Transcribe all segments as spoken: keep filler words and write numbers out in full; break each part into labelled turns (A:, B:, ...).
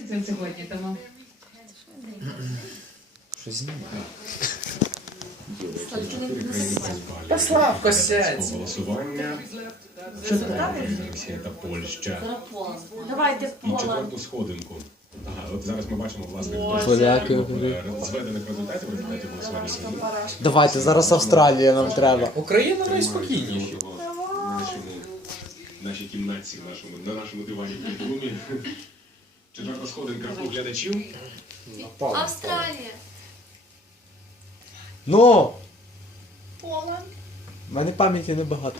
A: сьогодні, тому...
B: Що знімає?
C: Та Славко, сядь.
D: Голосування.
A: Що це?
D: Росія та Польща.
E: Давайте
D: І
E: Поланд.
D: четверту сходинку. Ага, от зараз ми бачимо, власне,
B: Поляки.
D: зведених результатів, результатів голосування.
B: Давайте, зараз Австралія нам треба.
C: Україна найспокійніші.
D: В нашій кімнатці, в нашому, на нашому дивані в Києві. Четверта сходинка у глядачів.
E: Австралія.
B: Ну!
E: Поланд.
B: В мене пам'яті небагато.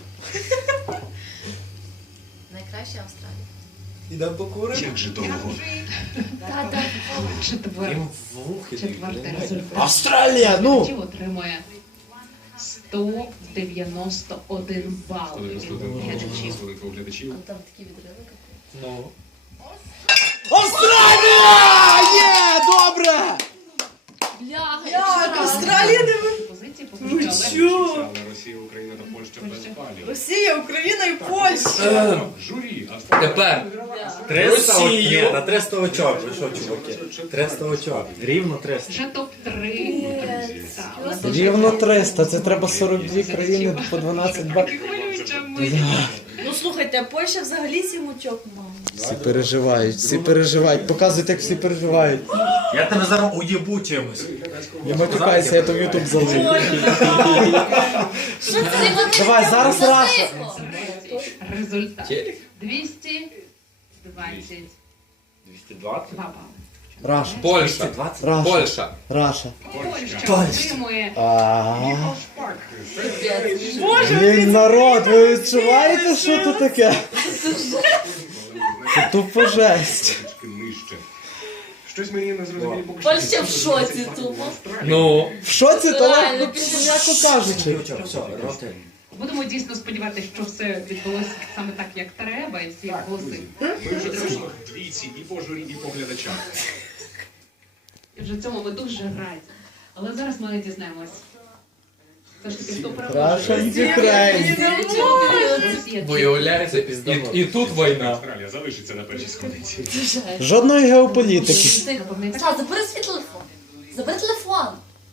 E: Найкраща Австралія.
B: Ідемо покуримо?
D: Як же довго?
E: Та-та.
A: Четвер...
C: Їм в вухи.
A: Четвертий результат.
B: Австралія, ну!
A: Глядачів отримує сто дев'яносто один бал від глядачів.
D: Сходинка у глядачів.
E: Там такі відриви.
C: Ну.
B: Австралія! Є! Добре!
E: Бляха,
F: Як Австралія не ви...
A: Позиції
F: Ну
A: поки що
F: чо?
D: Але Росія, Україна та Польща без балів.
F: Росія, Україна і Польща.
D: Журі. Австралія.
C: Тепер.
G: триста очок.
C: Росію.
G: Ні, на триста очок. Ви що, чуваки? триста очок. Рівно триста.
A: вже топ три.
B: Рівно триста, це треба сорок дві країни по дванадцять балів.
F: Ну слухайте, а Польща взагалі сім очок мала.
B: Всі переживають, всі переживають. Показують, як всі переживають.
G: Я тебе зараз уєбу чимось.
B: Я матюкаюся, я то в Ютуб залив.
E: Що це?
B: Давай, зараз Раша.
A: Результат. двісті двадцять
G: двісті двадцять?
A: два бали.
B: Раша,
C: Польща.
B: Раша,
C: Польща.
B: Раша.
A: Польща отримує
B: А,
F: Боже,
B: Блін, народ, ви відчуваєте, що це таке? Це тупо жесть.
D: Трошечки нижче. Щось мені не зрозуміло поки
E: Польща в шоці тупо.
C: Ну.
B: В шоці, то
E: Реально,
B: легко,
E: після-
B: м'яко кажучи.
G: Очок, все, роти.
A: Будемо дійсно сподіватися, що все відбулося саме так, як треба, і всі голоси.
D: Ми вже прийшли двійці і по журі, і по глядачам.
A: І вже цьому ми дуже раді. Але зараз ми дізнаємось. Все ж таки, хто
B: Раша
A: переможе.
B: Ukraine.
A: Росія.
C: Виявляється, і, і тут війна.
D: Австралія залишиться на першій сходинці.
B: Жодної геополітики.
E: Саш, забери свій телефон. Забери телефон.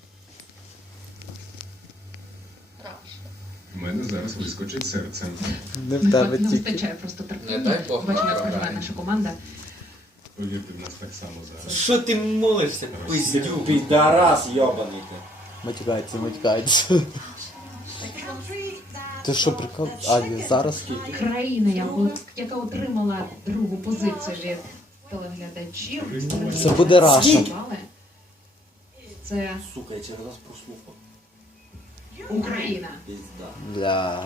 E: Раш.
D: У мене зараз вискочить серце.
B: Не в тебе
A: Не
B: тільки.
A: вистачає просто
C: Не
A: терпіння.
C: дай Бог,
A: Бачимо, як
C: програє.
A: проживає наша команда.
D: Повірте, в нас так само зараз.
G: Що ти молишся?
D: Росія.
G: Пиздюк, підарас, йобаний ти.
B: Матюкається, матюкається. Ти що, прикол? А, ні, зараз?
A: Країна, яку- яка отримала другу позицію від телеглядачів.
B: Це буде Раша.
A: Бали. Це
G: Сука, я через раз прослухав.
A: Україна.
G: Пізда.
B: Бля.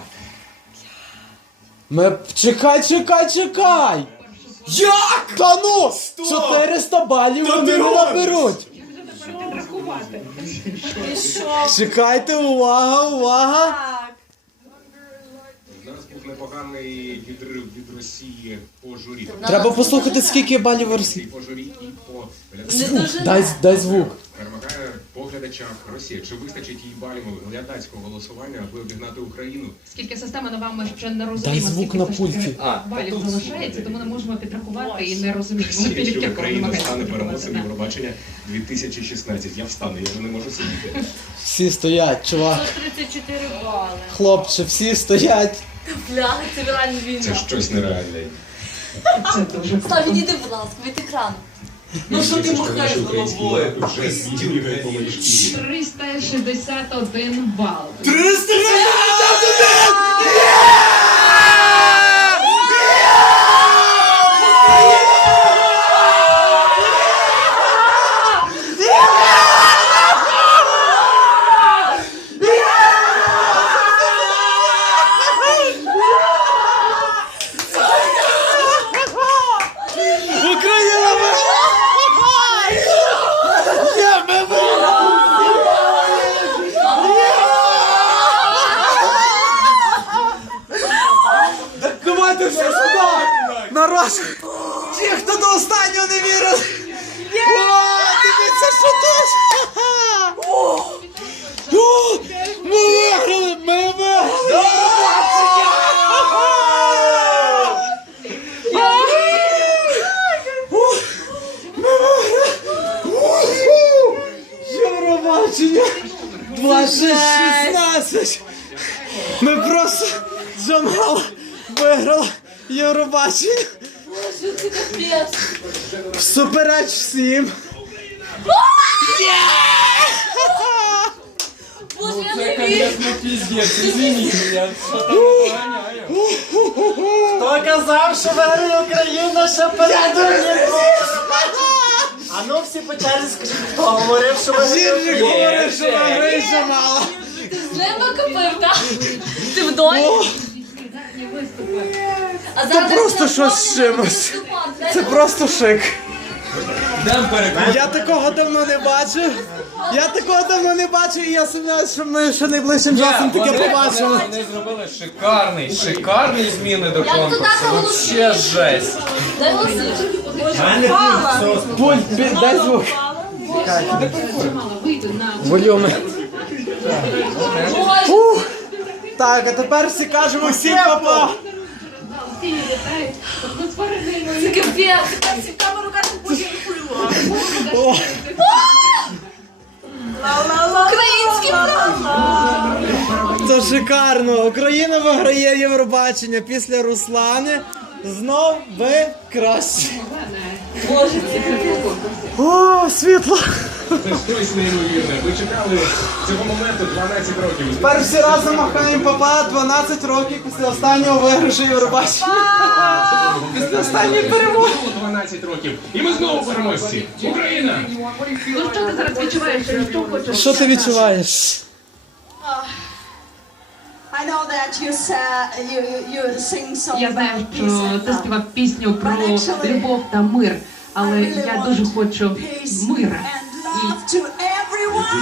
B: Ми... Чекай, чекай, чекай! Як? Та ну! чотириста балів вони не наберуть!
A: Як же тепер підрахувати?
F: І що?
B: Чекайте, увага, увага!
F: Так.
D: У нас був непоганий відрив від Росії по журі.
B: Треба послухати, скільки балів в
D: І
B: Росії.
D: по журі, і по
E: Не
D: глядачам.
E: дуже
B: Дай, дай звук.
D: Перемагає по глядачах Росія. Чи вистачить їй балів глядацького голосування, аби обігнати Україну?
A: Скільки система нова, ми ще не
B: Дай
A: розуміємо,
B: звук
A: скільки
B: на
A: все ж таки
B: пульті.
C: А,
A: балів залишається, тому не можемо підрахувати і не розуміємо,
D: Росія,
A: під
D: що
A: яким
D: Україна
A: намагається
D: стане
A: підрахувати.
D: переможцем Євробачення дві тисячі шістнадцять. Я встану, я вже не можу сидіти.
B: Всі стоять, чувак.
F: сто тридцять чотири бали.
B: Хлопче, всі стоять.
E: Бляха, це реально
D: Це
E: війна.
D: щось нереальне.
A: Це дуже
E: Став, відійди, будь ласка, від екрану. Ну що ти махаєш головою?
D: Вже стілкає по моїй шкірі.
A: триста шістдесят один бал.
B: Україна виграє! Є, ми виграли! Давайте все сюди! Народ! Ті, хто до останнього не вірив! О, дивіться, що тут! О, ми виграли! Ми виграли! Євробачення двадцять шістнадцять. Ми просто Джамала виграла Євробачення.
E: Боже, це капець.
B: Всупереч всім.
E: Боже, я
C: Це,
E: не вірю.
C: конечно, пиздец, извини меня. Что там доганяю?
H: Хто казав, що виграє Україна, ще перед не було? А ну всі по черзі скажіть, хто говорив, що виграє
B: Жіржик говорив, що виграє Джамала.
E: Ти з ними купив, так? Ти в долі? А зараз
B: просто щось з чимось. Це просто шик.
C: Дам перекур.
B: Я такого давно не бачив. Я такого давно не бачив, і я сумніваюся, що ми ще найближчим часом таке
C: Вони-
B: побачимо.
C: Вони, вони зробили шикарний, шикарний зміни до
E: Як
C: конкурсу.
E: туди
C: Вообще жесть.
E: Дай голоси.
B: Пульт, бі- дай звук.
A: Мала вийти на
B: Волюми.
E: Боже,
B: Так, а тепер всі кажемо всім папа.
A: всі літають. Атмосфера
E: це
A: неймовірна.
E: капець.
F: Всі в камеру кажуть, потім пиво.
B: О,
E: Український прапор.
B: це шикарно. Україна виграє Євробачення після Руслани. Знов ви краще.
E: Боже, це капець.
B: О, світло.
D: Це щось неймовірне. Ви чекали цього моменту дванадцять років.
B: Тепер всі разом махаємо папа дванадцять років після останнього виграшу Євробачення. Після останньої перемоги.
D: Знову дванадцять років. І ми знову переможці. Україна!
A: Ну що ти зараз відчуваєш? Що хочеш?
B: Що ти відчуваєш?
I: I know that you said you you sing song
A: Я знаю,
I: about
A: що
I: peace
A: ти
I: and
A: співав пісню про любов та мир, але я дуже хочу
I: peace
A: мира.
I: and love to everyone.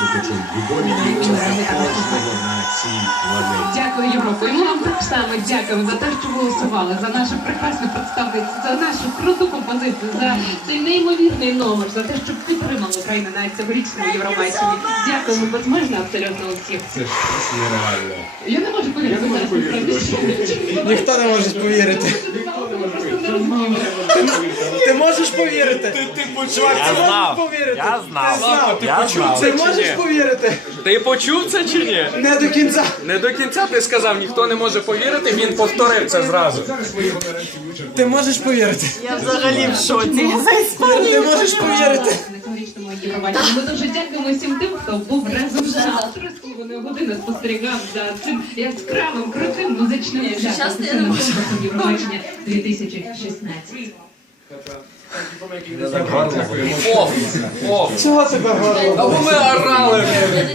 A: Дякую, Європа. І ми вам так само дякуємо за те, що голосували, за нашу прекрасну представницю, за нашу круту композицію, за цей неймовірний номер, за те, що підтримали Україну на цьогорічному Євробаченні. Дякуємо безмежно абсолютно усіх.
D: Це щось нереальне.
A: Я не можу повірити.
D: Я не можу повірити.
B: Ніхто не може повірити. Ти можеш повірити? Ти, ти почув, ти можеш повірити.
G: Я знав.
B: Ти знав.
C: Ти почув
B: Ти
C: це чи
B: можеш
C: ні?
B: повірити?
C: Ти почув це чи ні?
B: Не до кінця.
C: Не до кінця ти сказав, ніхто не може повірити, він повторив це зразу.
D: Зараз ви його нарешті вичерпали.
B: Ти можеш повірити.
H: Я взагалі в шоці.
B: Ти можеш повірити.
A: На цьогорічному Євробаченні. Ми дуже дякуємо всім тим, хто був разом з нами. Розкованої години спостерігав за цим яскравим, крутим музичним
E: Ні,
A: святом.
E: щас я
A: Це
E: не можу.
A: конкурсом Євробачення дві тисячі шістнадцять.
C: Оф, оф.
B: Чого тебе горло?
C: Або ми орали.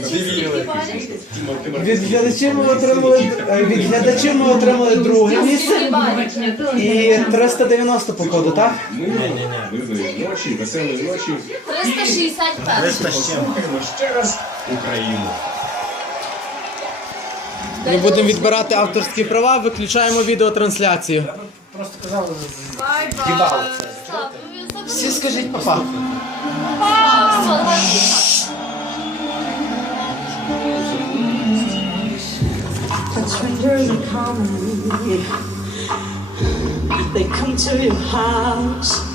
B: Від глядачів ми отримали, е, від глядачів ми отримали друге місце
A: Євробачення
B: і триста дев'яносто по коду, так?
D: Мирної ночі, веселої ночі.
E: триста шістдесят перший.
D: Послухаємо ще раз Україну.
B: Ми будемо відбирати авторські права, виключаємо відеотрансляцію.
H: Просто казали,
B: Всі скажіть папа.
I: Strangers are coming. They come to your house.